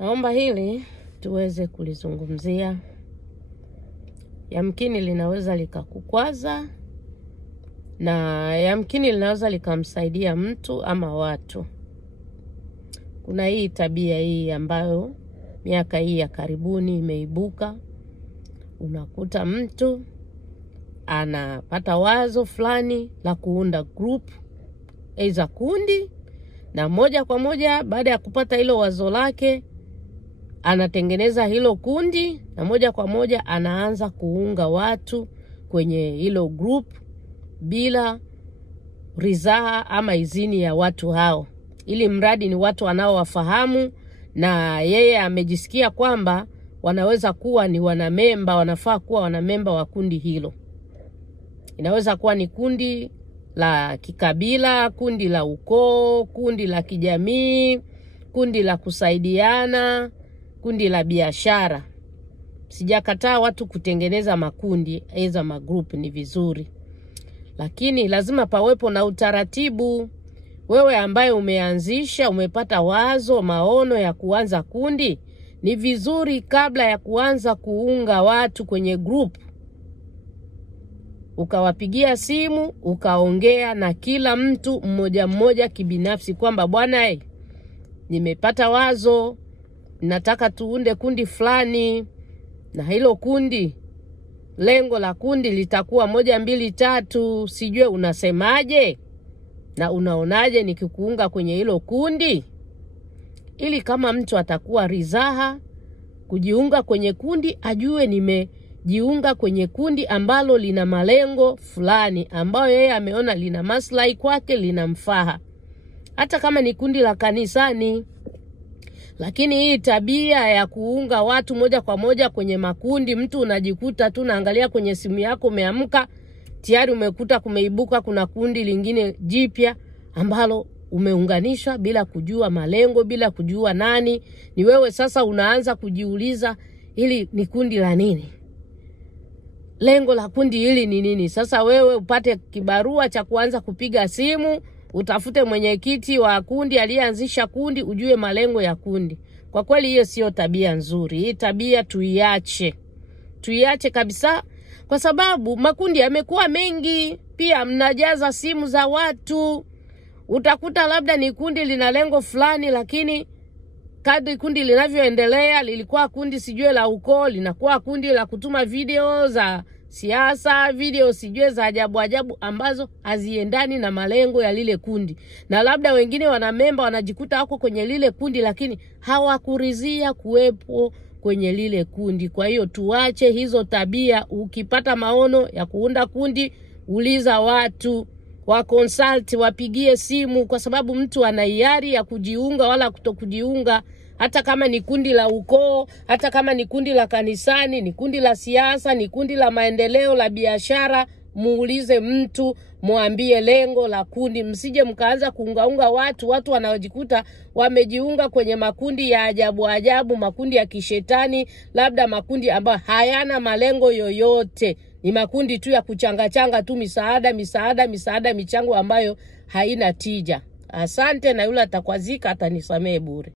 Naomba hili tuweze kulizungumzia. Yamkini linaweza likakukwaza na yamkini linaweza likamsaidia mtu ama watu. Kuna hii tabia hii ambayo miaka hii ya karibuni imeibuka. Unakuta mtu anapata wazo fulani la kuunda group, aidha kundi, na moja kwa moja baada ya kupata hilo wazo lake anatengeneza hilo kundi, na moja kwa moja anaanza kuunga watu kwenye hilo group bila ridhaa ama idhini ya watu hao. Ili mradi ni watu wanaowafahamu na yeye amejisikia kwamba wanaweza kuwa ni wanamemba, wanafaa kuwa wanamemba wa kundi hilo. Inaweza kuwa ni kundi la kikabila, kundi la ukoo, kundi la kijamii, kundi la kusaidiana, kundi la biashara. Sijakataa watu kutengeneza makundi, aidha magroup, ni vizuri. Lakini lazima pawepo na utaratibu. Wewe ambaye umeanzisha, umepata wazo, maono ya kuanza kundi, ni vizuri kabla ya kuanza kuunga watu kwenye group, ukawapigia simu, ukaongea na kila mtu mmoja mmoja kibinafsi kwamba bwana, nimepata wazo, nataka tuunde kundi fulani, na hilo kundi, lengo la kundi litakuwa 1, 2, 3, sijue unasemaje na unaonaje nikikuunga kwenye hilo kundi. Ili kama mtu atakuwa ridhaa kujiunga kwenye kundi, ajue nimejiunga kwenye kundi ambalo lina malengo fulani ambayo yeye ameona lina maslahi kwake, linamfaa. Hata kama ni kundi la kanisani. Lakini hii tabia ya kuunga watu moja kwa moja kwenye makundi, mtu unajikuta tu naangalia kwenye simu yako, umeamka tayari umekuta kumeibuka kuna kundi lingine jipya ambalo umeunganishwa bila kujua malengo, bila kujua nani ni wewe. Sasa unaanza kujiuliza, hili ni kundi la nini? Lengo la kundi hili ni nini? Sasa wewe upate kibarua cha kuanza kupiga simu, utafute mwenyekiti wa kundi aliyeanzisha kundi, ujue malengo ya kundi. Kwa kweli hiyo sio tabia nzuri. Hii tabia tuiache. Tuiache kabisa, kwa sababu makundi yamekuwa mengi. Pia mnajaza simu za watu. Utakuta labda ni kundi lina lengo fulani, lakini kadri kundi linavyoendelea, lilikuwa kundi sijue la ukoo, linakuwa kundi la kutuma video za siasa, video sijue za ajabu ajabu ambazo haziendani na malengo ya lile kundi. Na labda wengine wanamemba wanajikuta wako kwenye lile kundi, lakini hawakuridhia kuwepo kwenye lile kundi. Kwa hiyo tuache hizo tabia. Ukipata maono ya kuunda kundi, uliza watu, wa consult, wapigie simu, kwa sababu mtu ana hiari ya kujiunga wala kutokujiunga. Hata kama ni kundi la ukoo, hata kama ni kundi la kanisani, ni kundi la siasa, ni kundi la maendeleo, la biashara, muulize mtu, muambie lengo la kundi. Msije mkaanza kuungaunga watu wanaojikuta wamejiunga kwenye makundi ya ajabu ajabu, makundi ya kishetani, labda makundi ambayo hayana malengo yoyote. Ni makundi tu ya kuchanga tu misaada, michango ambayo haina tija. Asante, na yule atakwazika atanisamee bure.